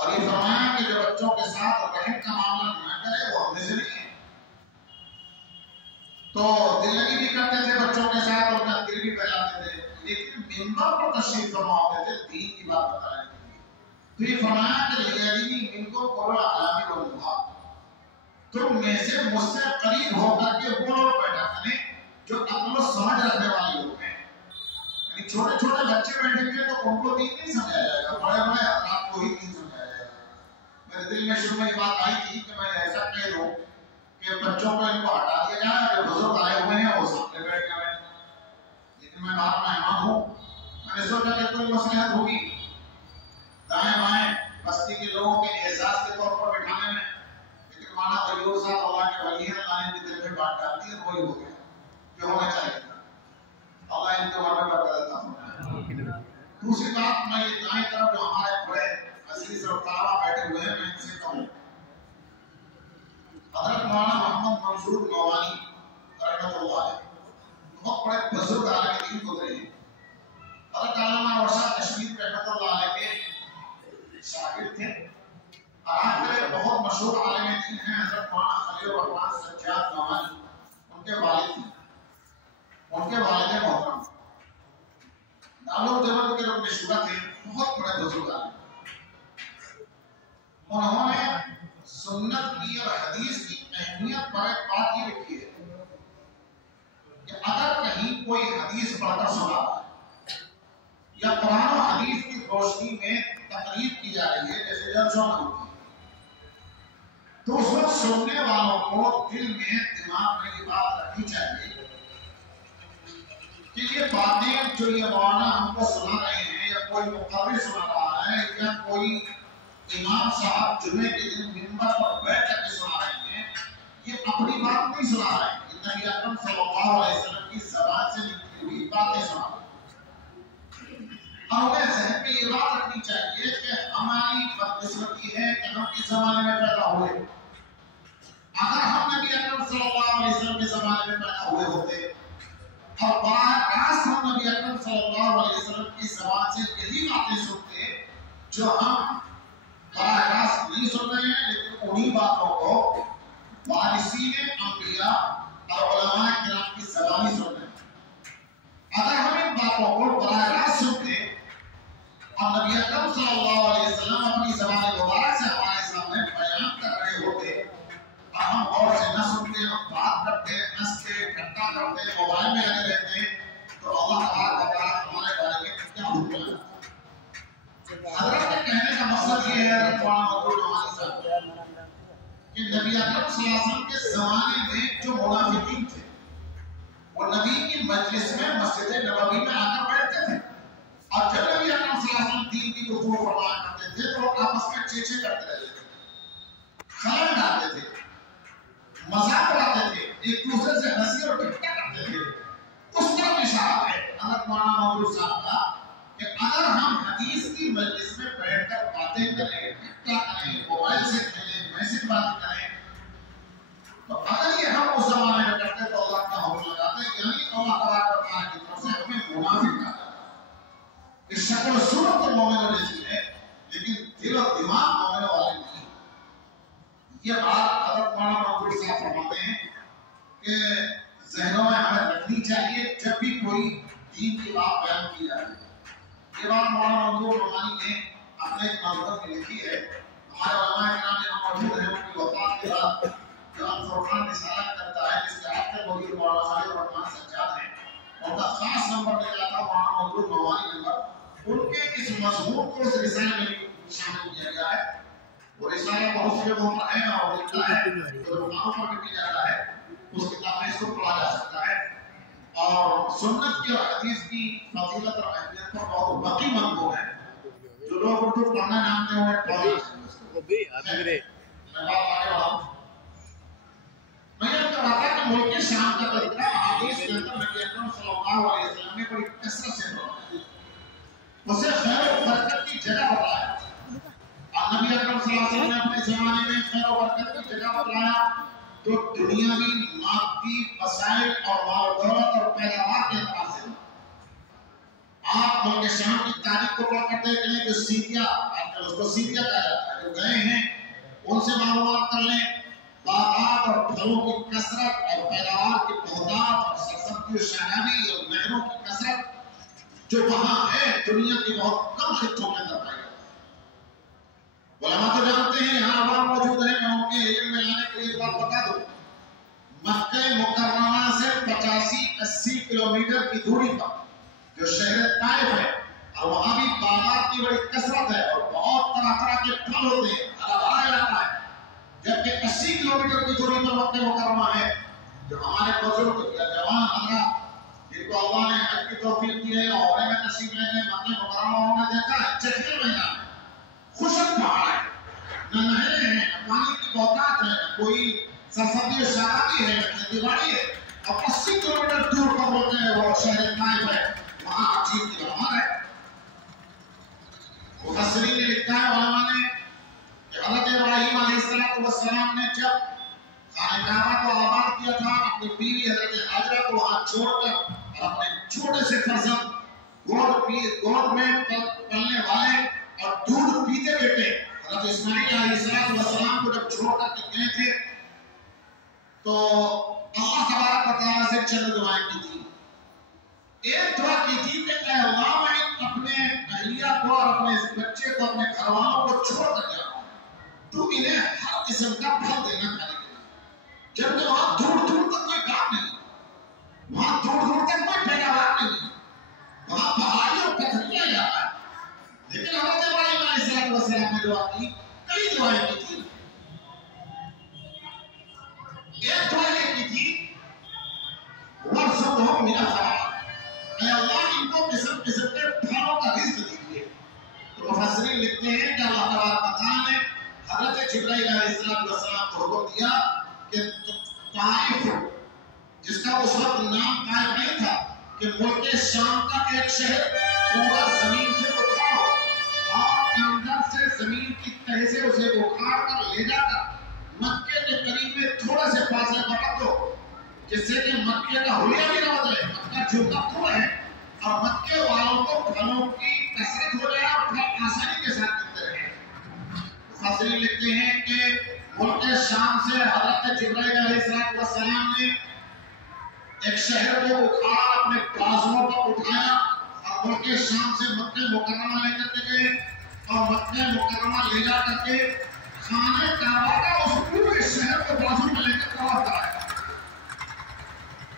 اور یہ فرمایا کہ جو بچوں کے ساتھ رحم کا معاملہ نہ کرے وہ ہم سے نہیں ہے. تو دل لگی بھی کرتے تھے بچوں کے ساتھ اور ان دل بھی بہلاتے تھے، لیکن ممبر پر تشریف فرما ہوتے تھے دین کی بات بتانے کے لیے. تو یہ فرمایا کہ لیدینی منکم اولو الالباب والنہا، تم میں سے مجھ سے قریب ہو کر کے وہ لوگ بیٹھا کریں جو عقل و سمجھ رکھنے والے لوگ ہیں. یعنی چھوٹے چھوٹے بچے بیٹھیں گے تو ان کو دین نہیں سمجھایا جائے گا، بڑے بڑے حضرات کو ہی دین سمجھایا جائے گا. میرے دل میں شروع میں یہ بات آئی تھی کہ میں ایسا کہہ دوں کہ بچوں کو ان کو ہٹا دیا جائے، جو بزرگ آئے ہوئے ہیں وہ سامنے بیٹھ جائیں. لیکن میں باہر مہمان ہوں، میں نے سوچا کہ کوئی مصلحت ہوگی دائیں بائیں بستی کے لوگوں کے اعزاز کے طور پر بٹھانے میں، لیکن مانا طیور صاحب اللہ کے ولی ہیں، اللہ ان کے دل میں بات ڈال دی، وہی ہو گیا جو ہونا چاہیے تھا. اللہ ان کے بارے میں برکت عطا فرمائے. دوسری بات، میں یہ دائیں طرف جو ہمارے بڑے عزیز اور طلبا بیٹھے ہوئے ہیں، میں ان سے کہوں حضرت مولانا محمد منصور نعمانی رحمۃ اللہ علیہ بہت بڑے بزرگ عالم دین گزرے ہیں. حضرت علامہ ورشاد کشمیر رحمۃ اللہ علیہ کے شاگرد تھے. آج کے بہت مشہور عالم دین ہیں حضرت مولانا خلیل الرحمن سجاد نعمانی، ان کے والد تھے، ان کے والد محترم دارالعلوم دیوبند کے رکن شورا تھے، بہت بڑے بزرگ عالم. انہوں نے سنت کی اور حدیث کی اہمیت پر ایک بات یہ لکھی ہے کہ اگر کہیں کوئی حدیث پڑھ کر سنا رہا ہے یا قرآن و حدیث کی روشنی میں تقریر کی جا رہی ہے جیسے جلسوں میں ہوتی ہے، تو اس وقت سننے والوں کو دل میں دماغ میں یہ بات رکھنی چاہیے کہ یہ باتیں جو یہ مولانا ہم کو سنا رہے ہیں یا کوئی مقرر سنا رہا ہے یا کوئی امام صاحب جمعے کے دن منبر پر بیٹھ کر کے سنا رہے ہیں، یہ اپنی بات نہیں سنا رہے ہیں، نبی اکرم صلی اللہ علیہ وسلم کی زبان سے نکلی ہوئی باتیں سنا رہے ہیں. اور ہمیں ذہن میں یہ بات رکھنی چاہیے کہ ہماری بدقسمتی ہے کہ ہم کس زمانے میں پیدا ہوئے. اگر ہم نبی اکرم صلی اللہ علیہ وسلم کے زمانے میں پیدا ہوئے ہوتے اور براہ راست ہم نبی اکرم صلی اللہ علیہ وسلم کی زبان سے یہی باتیں سنتے جو ہم براہ راست نہیں سن رہے ہیں، لیکن انہی باتوں کو وارثین انبیاء اور علماء کرام کی زبانی سن رہے ہیں. اگر ہم ان باتوں کو براہ راست سنتے اور نبی اکرم صلی اللہ علیہ وسلم اپنی زبان مبارک سے ہمارے سامنے بیان کر رہے ہوتے اور ہم غور سے نہ سنتے، ہم بات کرتے، ہنستے، ٹھٹا کرتے، موبائل میں لگے رہتے، تو اللہ تبارک و تعالیٰ ہمارے بارے میں کیا حکم ہے. حضرت کے کہنے کا مقصد یہ ہے حضرت مولانا منصور نعمانی صاحب کہ نبی اکرم صلی اللہ علیہ وسلم کے زمانے میں جو منافقین تھے وہ نبی کی مجلس میں مسجد نبوی میں آ کر بیٹھتے تھے، اور جب نبی اکرم صلی اللہ علیہ وسلم دین کی گفتگو فرمایا کرتے تھے تو وہ آپس میں چیچے کرتے رہتے تھے، خلل ڈالتے تھے، مذاق اڑاتے تھے، ایک دوسرے سے ہنسی اور ٹھٹا کرتے تھے. اس طرح اشارہ ہے حضرت مولانا منصور صاحب کا کہ اگر ہم حدیث کی مجلس میں بیٹھ کر باتیں کریں، ٹھٹا کریں، موبائل سے کھیلیں، میسج بات کریں، تو اگر یہ ہم اس زمانے میں کرتے تو اللہ کا حکم لگاتے، یعنی اللہ تبارک و تعالیٰ کی طرف سے ہمیں منافق کہا جاتا ہے. اس شکل و صورت تو مومنوں جیسی ہے لیکن دل و دماغ مومنوں والے نہیں. یہ بات حضرت مولانا منصور صاحب فرماتے ہیں کہ ذہنوں میں ہمیں رکھنی چاہیے جب بھی کوئی دین کی بات بیان کی جائے. یہ بات مولانا منصور نعمانی نے اپنے ایک مضمون میں لکھی ہے. ہمارے علماء کرام یہاں موجود ہیں، ان کی وفات کے بعد جو الفرقان رسالہ کرتا ہے جس کے آپ کے مدیر مولانا خلیل الرحمن سجاد ہیں، ان کا خاص نمبر لے جاتا مولانا منصور نعمانی نمبر. ان کے اس مضمون کو اس رسالے میں بھی شامل کیا گیا ہے. وہ رسالہ بہت سے لوگوں پر ہے اور لکھتا ہے جو رفاقوں پر بھی جاتا ہے، اس کتاب میں اس کو پڑھا جا سکتا ہے. اور سنت کی اور حدیث کی فضیلت اور اہمیت پر بہت باقی منظور ہے. جو لوگ اردو پڑھنا جانتے ہیں وہ پڑھنا چاہیے. میں بات آگے بڑھاؤں. میں یہ کہہ رہا تھا کہ ملک شام کا طریقہ حدیث کے اندر نبی اکرم صلی اللہ علیہ وسلم نے بڑی کثرت سے بتایا، اسے خیر و برکت کی جگہ بتایا. اور نبی اکرم صلی اللہ علیہ وسلم نے اپنے زمانے میں خیر و برکت کی جگہ بتایا تو دنیاوی مادی وسائل اور مال و دولت اور پیداوار کے اعتبار سے آپ ملک شام کی تاریخ کو پڑھ کر دیکھ لیں کہ سیریا ہے، اس کو سیریا کہا جاتا ہے، جو گئے ہیں ان سے معلومات کر لیں، باغات اور پھلوں کی کثرت اور پیداوار کی بہتات اور سرسبزی و شادابی اور نہروں کی کثرت جو وہاں ہے دنیا کی بہت کم خطوں کے اندر پائی جاتی ہے۔ علماء تو جانتے ہیں یہاں عوام موجود ہیں، میں ان کے علم میں لانے کے لیے ایک بات بتا دوں، مکہ مکرمہ سے 85-80 کلومیٹر کی دوری پر جو شہر طائف ہے، اور وہاں بھی باغات کی بڑی کثرت ہے اور بہت طرح طرح کے پھل ہوتے ہیں، ہرا بھرا علاقہ ہے، جبکہ 80 کلومیٹر کی دوری پر مکہ مکرمہ ہے۔ جو ہمارے بزرگ یا جوان حضرات جن کو اللہ نے حج کی توفیق دی ہے اور میں نصیب لے گئے مکہ مکرمہ نے دیکھا ہے، چکر میدان خشک پہاڑ ہے، نہ نہریں ہیں، نہ پانی کی بہتات ہے، نہ کوئی سرسبزی و شادابی ہے، نہ کھیتی باڑی ہے، اور 80 کلومیٹر دور پر ہوتے ہیں وہ شہر طائف ہے، وہاں عجیب کی بہار ہے۔ مفسرین نے لکھا ہے علماء نے کہ حضرت ابراہیم علیہ السلام نے جب خانہ کعبہ کو آباد کیا تھا، اپنی بیوی حضرت حاجرہ کو وہاں چھوڑ کر اور اپنے چھوٹے سے فرزند گود میں پلنے والے اور دودھ پیتے بیٹے حضرت اسماعیل علیہ السلام کو جب چھوڑ کر کے گئے تھے تو اللہ تبارک و تعالیٰ سے چند دعائیں کی تھی۔ ایک دعا کی تھی کہ اے اللہ میں اپنے اہلیہ کو اور اپنے بچے کو اپنے گھر والوں کو چھوڑ کر جا رہا ہوں، تو انہیں ہر قسم کا پھل دینا کھانے کے لیے، جبکہ وہاں دور دور تک کوئی کام نہیں، وہاں دور دور تک کوئی پیداوار نہیں، وہاں پہاڑی اور پتھریاں علاقہ ہے، لیکن حضرت ابراہیم علیہ السلام نے دعا کی، کئی دعائیں کی تھی۔ ایک دعا یہ کی تھی وَرْزُقْهُم مِّنَ الثَّمَرَاتِ، اے اللہ ان کو قسم قسم کے پھلوں کا رزق دیجیے۔ تو مفسرین لکھتے ہیں کہ اللہ تبارک و تعالیٰ نے حضرت جبرائیل علیہ السلام کو حکم دیا کہ طائف جس کا اس وقت نام طائف نہیں تھا کہ ملک شام کا ایک شہر پورا زمین سے اکھاڑو اور اندر سے زمین کی تہہ سے اسے اکھاڑ کر لے جا کر مکے کے قریب میں تھوڑے سے فاصلے پر رکھ دو، جس سے کہ مکے کا حلیہ بھی نہ بدلے، مکہ جھوٹا کنواں ہے اور مکے والوں کو پھلوں کی کثرت ہو جائے اور پھل آسانی کے ساتھ ملتے رہے۔ مفسرین لکھتے ہیں کہ ملک شام سے حضرت جبرائیل علیہ السلام نے ایک شہر کو اکھاڑا، اپنے بازوؤں پر اٹھایا اور ملک شام سے مکہ مکرمہ لے کر کے گئے اور مکہ مکرمہ لے جا کر کے خانہ کعبہ کا اس پورے شہر کو بازو میں لے کر طواف کرایا،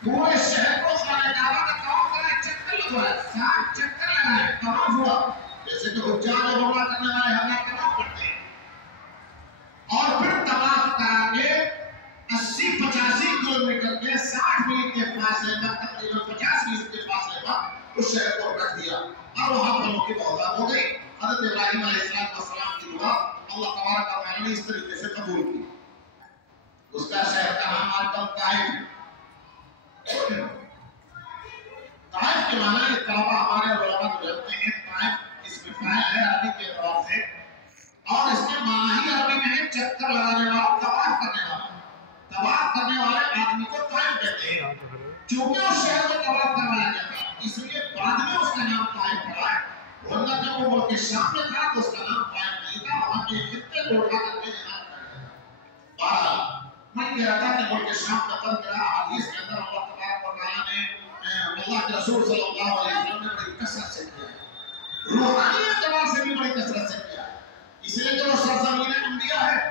پورے شہر کو خانہ کعبہ کا طواف کرایا، چکر لگوایا، 7 چکر لگائے، طواف ہوا جیسے کہ حجاج اور عمرہ کرنے والے ہر طواف کرتے ہیں، اور پھر طواف کرا کے 80-85 کلومیٹر کے 60 میل کے فاصلے پر، تقریباً 50 میل کے فاصلے پر اس شہر کو رکھ دیا اور وہاں پھلوں کی بہتات ہو گئی۔ حضرت ابراہیم علیہ السلام کی دعا اللہ تبارک و تعالیٰ نے اس طریقے سے قبول کی۔ اس کا شہر کا نام آج کل طائف ہے۔ طائف کے معنی طلبہ ہمارے علماء کو جانتے ہیں، طائف اس میں فاعل ہے عربی کے اعتبار سے، اور اس کے معنی ہی عربی میں ہے چکر لگانے والا، طواف کرنے والا۔ طواف کرنے والے آدمی کو طائف کہتے ہیں، چونکہ اس شہر کو طواف کروایا گیا تھا اس لیے بعد میں اس کا نام طائف پڑا ہے، ورنہ جب وہ ملک شام میں تھا تو اس کا نام طائف نہیں تھا، وہاں کے خطے کو اٹھا کر کے یہاں بہرحال میں کہہ رہا تھا کہ ملک شام کا تذکرہ حدیث کے اندر اللہ تبارک و تعالیٰ نے اللہ کے رسول صلی اللہ علیہ وسلم نے بڑی کثرت سے کیا ہے، روحانی اعتبار سے بھی بڑی کثرت سے کیا ہے، اس لیے کہ وہ سرزمین انبیاء ہے،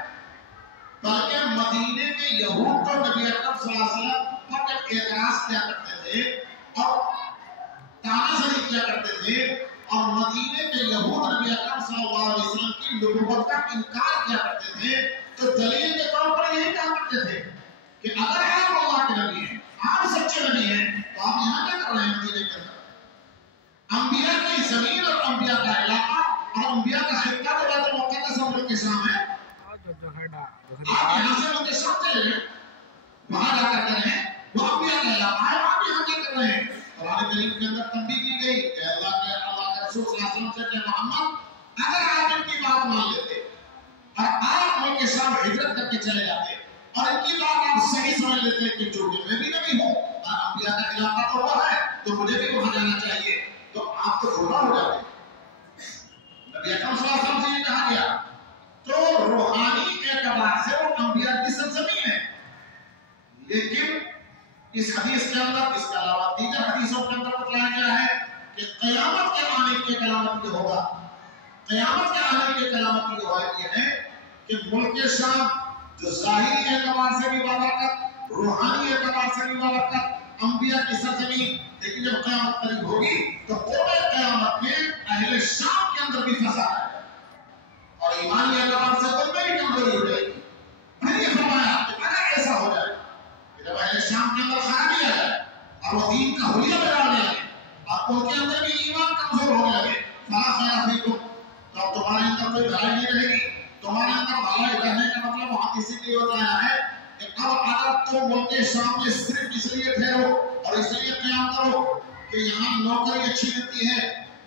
بلکہ مدینے کے یہود تو نبی اکرم صلی اللہ علیہ وسلم پر اعتراض کیا کرتے تھے اور تانا زنی کیا کرتے تھے، اور مدینے کے یہود نبی اکرم صلی اللہ علیہ وسلم کی نبوت کا انکار کیا کرتے تھے، تو دلیل کے طور پر یہی کہا کرتے تھے کہ اگر آپ اللہ کے نبی ہیں، آپ سچے نبی ہیں، تو آپ یہاں کیا کر رہے ہیں مدینے کے اندر؟ انبیاء کی زمین اور انبیاء کا علاقہ اور انبیاء کا خطہ تو بیت المقدس اور ملک شام ہے، آپ یہاں سے ملک شام چلے گئے، وہاں جا کر رہے وہ انبیاء کا علاقہ ہے، آپ یہاں کیا کر رہے ہیں؟ قرآن کریم کے اندر تنبیہ کی گئی کہ اللہ کے رسول صلی اللہ علیہ وسلم سے کہ محمد اگر آپ ان کی بات مان لیتے اور آپ ملک شام ہجرت کر کے چلے جاتے اور ان کی بات آپ صحیح سمجھ لیتے کہ چونکہ میں بھی نبی ہوں اور انبیاء کا علاقہ تو وہ ہے تو مجھے بھی وہاں جانا چاہیے، تو آپ تو گمراہ ہو جاتے۔ نبی اکرم صلی اللہ علیہ وسلم سے یہ کہا اس حدیث کے اندر اس کے علاوہ دیگر حدیثوں کے اندر بتایا گیا ہے کہ قیامت کے آنے کی علامت یہ ہوگا، قیامت کے آنے کی علامت یہ ہے کہ ملک شام جو ظاہری اعتبار سے بھی بابرکت، روحانی اعتبار سے بھی بابرکت، انبیاء کی سرزمین، لیکن جب قیامت قریب ہوگی تو پورے قیامت میں اہل شام کے اندر بھی فساد ہے اور ایمانی اعتبار سے ان میں بھی کمزوری ہو جائے گی۔ پھر یہ فرمایا کہ اگر ایسا ہو جائے کہ جب اہل شام کے اندر خرابی آ جائے اور وہ دین کا حلیہ بگاڑنے لگے اور ان کے اندر بھی ایمان کمزور ہونے لگے، فلا خیر فیکم، تو اب تمہارے اندر کوئی بھلائی نہیں رہے گی۔ تمہارے اندر بھلائی رہنے کا مطلب وہاں اسی لیے بتایا ہے کہ اب اگر تم ملک شام میں صرف اس لیے ٹھہرو اور اس لیے قیام کرو کہ یہاں نوکری اچھی ملتی ہے،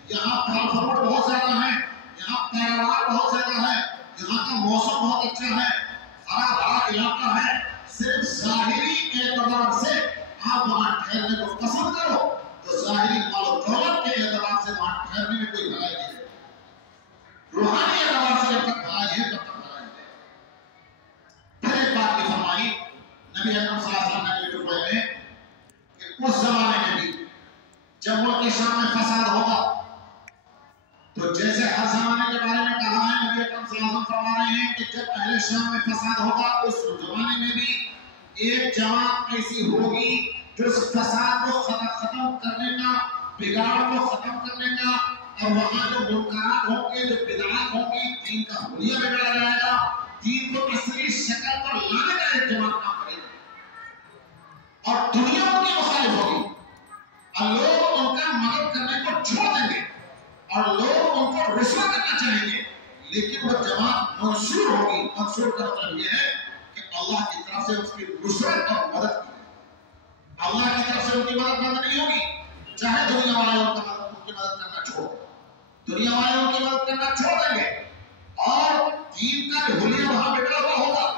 یہاں پھل فروٹ بہت زیادہ ہے، یہاں پیداوار بہت زیادہ ہے، یہاں کا موسم بہت اچھا ہے، ہرا بھرا علاقہ ہے، صرف ظاہری اعتبار سے آپ وہاں ٹھہرنے کو پسند کرو تو ظاہری مال و دولت کے اعتبار سے وہاں ٹھہرنے میں کوئی بھلائی نہیں ہے۔ روحانی اعتبار سے جب تک بھلائی ہے تب تک بھلائی ہے۔ پھر ایک بات کی فرمائی نبی اکرم صلی اللہ علیہ وسلم نے جو پہلے کہ اس زمانے میں بھی جب ملک شام میں فساد ہوگا تو جیسے ہر زمانے کے بارے میں کہا ہے، نبی اکرم صلی اللہ علیہ وسلم فرما رہے ہیں کہ جب اہل شام میں فساد ہوگا اس زمانے میں بھی ایک جماعت ایسی ہوگی جو اس فساد کو ختم کرنے کا، بگاڑ کو ختم کرنے کا، اور وہاں جو منکرات ہوں گے، جو بدعات ہوں گی، دین کا حلیہ بگاڑا جائے گا، دین کو اصلی شکل پر لانے کا ایک جماعت کام کرے گا اور دنیا ان کی مخالف ہوگی اور لوگ ان کا مدد کرنے کو چھوڑ دیں گے اور لوگ ان کو رسوا کرنا چاہیں گے، لیکن وہ جماعت منصور ہوگی۔ منصور کا مطلب یہ ہے کہ اللہ کی طرف سے اس کی نصرت اور مدد کی ہے، اللہ کی طرف سے ان کی مدد نہیں ہوگی، چاہے دنیا والے ان کی مدد کرنا چھوڑ، دنیا والے ان کی مدد کرنا چھوڑ دیں گے اور دین کا جو حلیہ وہاں بگڑا ہوا ہوگا،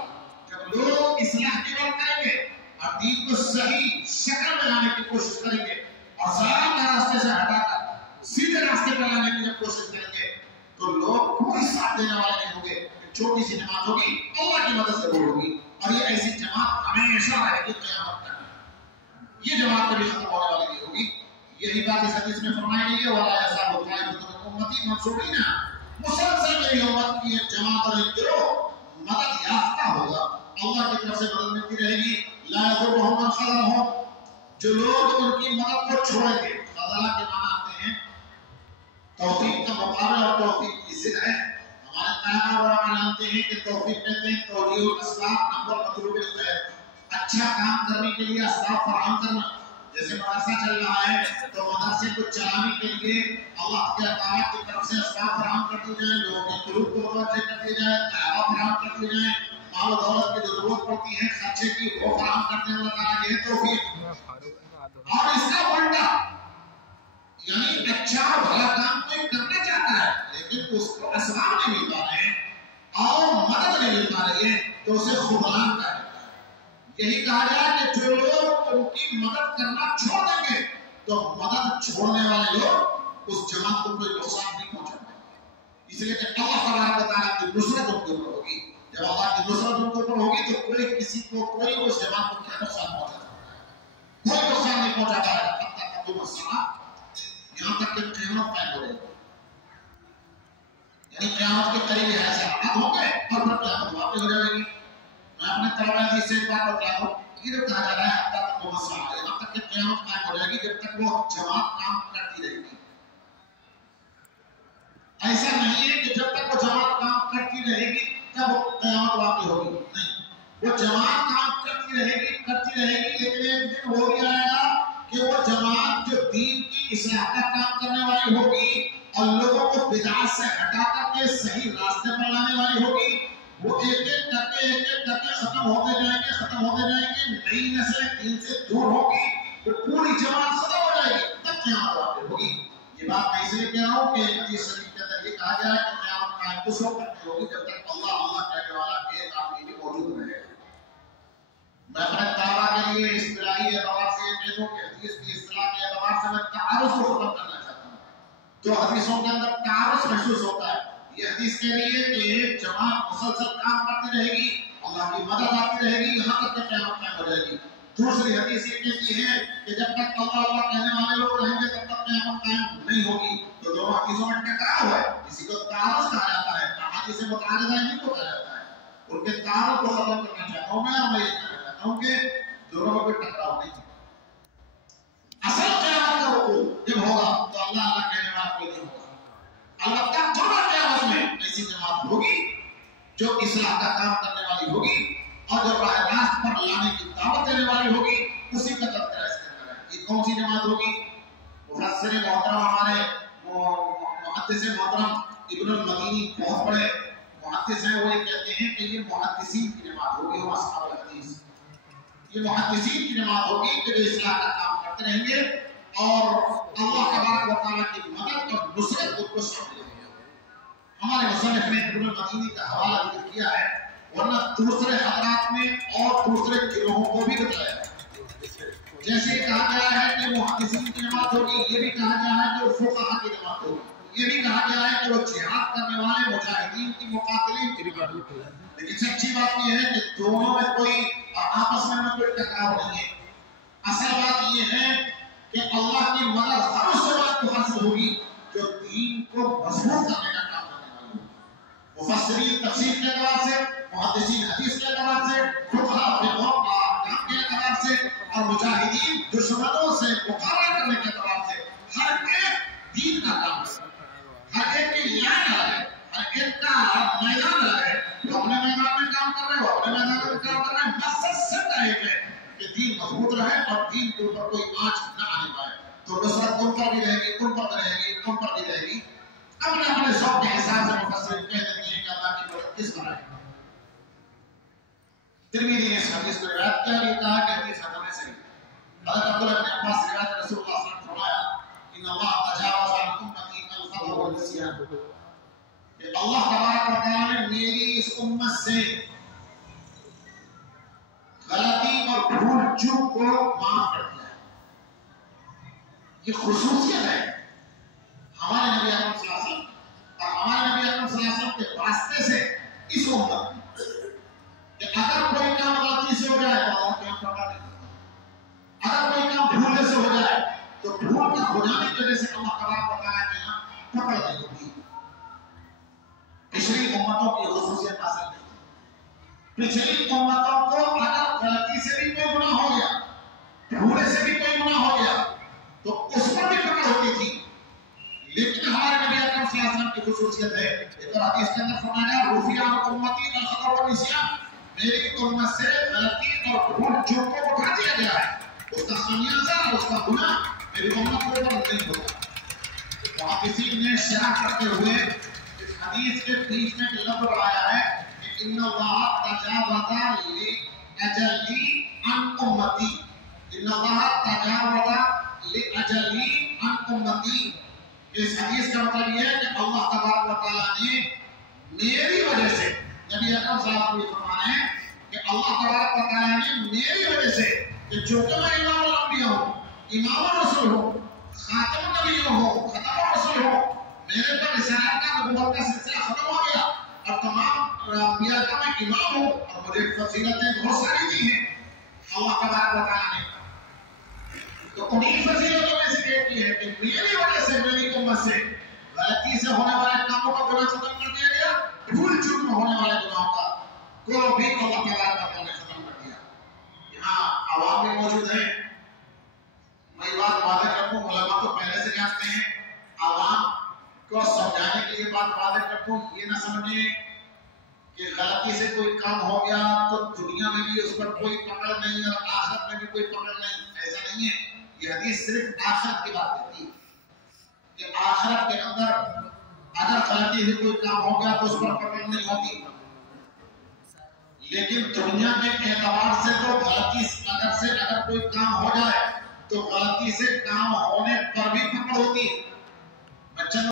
جب لوگ اصلاح کی بات کریں گے اور دین کو صحیح شکل میں لانے کی کوشش کریں گے اور ظالم کے راستے سے ہٹا کر سیدھے راستے پر لانے کی جب کوشش کریں گے تو لوگ کوئی ساتھ دینے والے نہیں ہوں گے۔ چھوٹی سی جماعت ہوگی، اللہ کی مدد سے بڑھ ہوگی اور یہ ایسی جماعت ہمیشہ رہے گی قیامت تک۔ یہ جماعت کبھی ختم ہونے والی نہیں ہوگی۔ یہی بات اس حدیث میں فرمائی گئی ہے، وَلَا يَزَالُ طَائِفَةٌ مِّنْ أُمَّتِي مَنصُورِينَ، مسلسل میری امت کی ایک جماعت اور ایک گروہ مدد یافتہ ہوگا، اللہ کی طرف سے مدد ملتی رہے گی۔ لَا يَضُرُّهُم مَّن خَذَلَهُم، جو لوگ ان کی مدد کو چھوڑیں گے، خذلہ کے معنی آتے ہیں توفیق کا مقابلہ اور توفیق کی ضد ہے۔ ہمارے طلباء علماء جانتے ہیں کہ توفیق کہتے ہیں توجیہ الاسباب نحو مطلوب الخیر، اچھا کام کرنے کے لیے اسباب فراہم کرنا۔ جیسے مدرسہ چل رہا ہے تو مدرسے کو چلانے کے لیے اللہ کے اطاعت کی طرف سے اسباب فراہم کر دی جائیں، لوگوں کے قلوب کو متوجہ کر دی جائے، طلباء فراہم کر دی جائیں، مال و دولت کی جو ضرورت پڑتی ہے خرچے کی وہ فراہم کرتے ہیں، اللہ تعالیٰ یہ توفیق۔ اور اس کا الٹا یعنی اچھا بھلا کام کوئی کرنا چاہتا ہے لیکن اس کو اسباب نہیں مل پا رہے ہیں اور مدد نہیں مل پا رہی ہے تو اسے خذلان کہا جاتا ہے۔ یہی کہا گیا کہ جو لوگ ان کی مدد کرنا چھوڑ دیں گے تو مدد چھوڑنے والے لوگ اس جماعت کو کوئی نقصان نہیں پہنچا پائیں گے، اس لیے کہ اللہ تبارک و تعالیٰ کی نصرت ان کے اوپر ہوگی۔ جب اللہ کی نصرت ان کے اوپر ہوگی تو کوئی کسی کو کوئی اس جماعت کو کیا نقصان پہنچا سکتا ہے؟ کوئی نقصان نہیں پہنچا پائے گا تب تک تقوم الساعہ، یہاں تک کہ قیامت قائم ہو جائے گی۔ یعنی قیامت کے قریب ایسے حالات ہوں گے اور پھر قیامت واقع ہو جائے گی۔ میں اپنے طلباء حدیث سے ایک بات بتلا دوں، یہ جو کہا جا رہا ہے حتی تقوم الساعہ، یہاں تک کہ قیامت قائم ہو جائے گی جب تک وہ جماعت کام کرتی رہے گی۔ ایسا نہیں ہے کہ جب تک وہ جماعت کام کرتی رہے گی تب قیامت واقع ہوگی، نہیں، وہ جماعت کام کرتی رہے گی لیکن ایک دن وہ بھی آئے گا کہ وہ جماعت جو دین کی اصلاح کا کام کرنے والی ہوگی اور لوگوں کو بدعات سے ہٹا کر کے صحیح راستے پر لانے والی ہوگی، وہ ایک ایک کر کے ختم ہوتے جائیں گے، نئی نسلیں دین سے دور ہوگی، تو پوری جماعت ختم ہو جائے گی، تب قیامت واقع ہوگی۔ یہ بات میں اس لیے کہہ رہا ہوں کہ حدیث شریف کے اندر یہ کہا گیا ہے کہ قیامت قائم اس وقت تک ہوگی جب تک اللہ کہنے والا ایک آدمی بھی موجود رہے گا۔ میں اپنے طلباء کے لیے اصطلاحی اعتبار سے یہ کہہ دوں کہ حدیث کی اصطلاح کے اعتبار سے میں تعارض کو ختم کرنا چاہتا ہوں۔ تو حدیثوں کے اندر تعارض محسوس ہوتا ہے، یہ حدیث کے لیے کہ ایک جماعت مسلسل کام کرتی رہے گی، اللہ کی مدد آتی رہے گی یہاں تک کہ قیامت قائم ہو جائے گی۔ دوسری حدیث یہ کہتی ہے کہ جب تک اللہ اللہ کہنے والے لوگ رہیں گے تب تک قیامت قائم نہیں ہوگی. تو دونوں حدیثوں میں ٹکراؤ ہے. اسی کو تعارض کہا جاتا ہے. حدیث متعارضہ نہیں کو کہا جاتا ہے. ان کے تعارض کو ختم کرنا چاہتا ہوں میں، اور میں یہ کہنا چاہتا ہوں کہ دونوں میں کوئی ٹکراؤ نہیں ہے. اصل قیامت کا وقوع جب ہوگا تو اللہ اللہ کہنے والا کوئی نہیں ہوگا. البتہ تھوڑا قیامت میں ایسی جماعت ہوگی جو اصلاح کا کام کرنے والی ہوگی اور جو راہ راست پر لانے کی دعوت دینے والی ہوگی، اسی کا تذکرہ اس کے اندر ہے. یہ کون سی جماعت ہوگی؟ مفسر محترم ہمارے محدث محترم ابن المدینی بہت بڑے محدث ہیں، وہ یہ کہتے ہیں کہ یہ محدثین کی جماعت ہوگی اور اصحاب الحدیث. یہ محدثین کی جماعت ہوگی کہ جو اصلاح کا کام کرتے رہیں گے اور اللہ تبارک و تعالیٰ کی مدد اور نصرت کو شامل ہیں. ہمارے مصنف نے ابن المدینی کا حوالہ ذکر کیا ہے، ورنہ دوسرے حضرات میں اور دوسرے گروہوں کو بھی بتایا ہے. جیسے کہا گیا ہے کہ محدثین کی جماعت ہوگی، یہ بھی کہا گیا ہے کہ فقہاء کی جماعت ہوگی، یہ بھی کہا گیا ہے کہ وہ جہاد کرنے والے مجاہدین کی مقاتلین کی جماعت ہوگی. لیکن سچی بات یہ ہے کہ دونوں میں کوئی آپس میں کوئی ٹکراؤ نہیں ہے. اصل بات یہ ہے کہ اللہ کی مدد ہر اس جماعت کو حاصل ہوگی جو دین کو مضبوط کرنے کا کام کرنے والی ہوگی. مفسرین تفسیر کے اعتبار سے، محدثین حدیث کے اعتبار سے، فقہاء فقہ احکام کے اعتبار سے، اور مجاہدین دشمنوں سے مقابلہ کرنے کے اعتبار سے ہر ایک دین کا کام کرے، ہر ایک کی لائن الگ ہے، ہر ایک کا میدان الگ ہے. جو اپنے میدان میں کام کر رہے ہو اپنے میدان میں کام کر رہے ہیں، مقصد سب کا ایک ہے کہ دین مضبوط رہے اور دین کے اوپر کوئی آنچ نہ آنے پائے. تو نصرت تم پر بھی رہے گی، تم پر بھی رہے گی، تم پر بھی رہے گی. اپنے اپنے ذوق کے حساب سے مفسرین کہہ دیتے ہیں کہ اللہ کی مدد کس طرح ہے. ترمذی نے اس حدیث کو روایت کیا، یہ کہا کہ حدیث حسن ہے صحیح. حضرت عبداللہ بن عباس سے روایت رسول اللہ صلی اللہ علیہ وسلم فرمایا ان اللہ تجاوز عن امتی الخطأ والنسیان، کہ اللہ تبارک و تعالیٰ نے میری اس امت سے غلطی اور بھول چوک کو معاف کر دیا ہے. یہ خصوصیت ہے ہمارے نبی اکرم صلی اللہ علیہ وسلم اور ہمارے نبی اکرم صلی اللہ علیہ وسلم کے واسطے سے اس امت میں کہ اگر کوئی کام غلطی سے ہو جائے تو اللہ کام پکڑ نہیں کرتا. اگر کوئی کام بھولنے سے ہو جائے تو بھول کے ہو جانے کی وجہ سے اللہ تبارک و تعالیٰ کے یہاں پکڑ نہیں ہوتی. پچھلی امتوں کی خصوصیت حاصل نہیں. پچھلی امتوں کو اگر غلطی سے بھی کوئی گناہ ہو گیا، بھولے سے بھی کوئی گناہ ہو گیا تو اس پر بھی پکڑ ہوتی تھی. لیکن ہمارے نبی اکرم صلی اللہ علیہ وسلم کی خصوصیت ہے، ایک اور حدیث کے اندر فرمایا رفیع عن امتی الخطأ والنسیان، میری امت سے غلطی اور بھول چوک کو اٹھا دیا گیا ہے. اس کا خمیازہ اور اس کا گناہ میری امت کو اوپر نہیں ہوگا. محدثین نے شرح کرتے ہوئے اس حدیث کے بیچ میں لفظ آیا ہے کہ ان اللہ تجاوز لاجلی عن امتی، ان اللہ تجاوز لاجلی عن امتی. اس حدیث کا مطلب یہ ہے کہ اللہ تبارک و تعالیٰ نے میری وجہ سے، نبی اکرم صلی اللہ علیہ وسلم فرماتے ہیں کہ اللہ تبارک و تعالیٰ نے میری وجہ سے کہ چونکہ میں امام الانبیاء ہوں، امام الرسول ہوں، خاتم النبی ہوں، ختم الرسول ہوں، میرے پر رسالت کا نبوت کا سلسلہ ختم ہو گیا اور تمام انبیاء کا میں امام ہوں اور مجھے فضیلتیں بہت ساری دی ہیں اللہ تبارک و تعالیٰ نے. تو انہیں فضیلتوں میں سے ایک یہ ہے کہ میری وجہ سے میری امت سے غلطی سے ہونے والے کاموں کا گناہ ختم کر دیا گیا، بھول چوک میں ہونے والے گناہوں کا کو بھی اللہ تبارک و تعالیٰ نے ختم کر دیا. یہاں عوام بھی موجود ہیں. میں یہ بات واضح کرتا ہوں، علماء تو پہلے سے جانتے ہیں. عوام کو سمجھانے کے لیے بات واضح کرتا ہوں، یہ نہ سمجھیں کہ غلطی سے کوئی کام ہو گیا تو دنیا میں بھی اس پر کوئی پکڑ نہیں اور آخرت میں بھی کوئی پکڑ نہیں. ایسا نہیں ہے. یہ حدیث صرف آخرت کی بات کرتی ہے کہ آخرت کے اندر اگر غلطی سے کوئی کام ہو گیا تو اس پر پکڑ نہیں ہوگی. لیکن دنیا کے اعتبار سے تو غلطی اگر کوئی کام ہو جائے تو غلطی سے کام ہونے پر بھی پکڑ ہوتی ہے.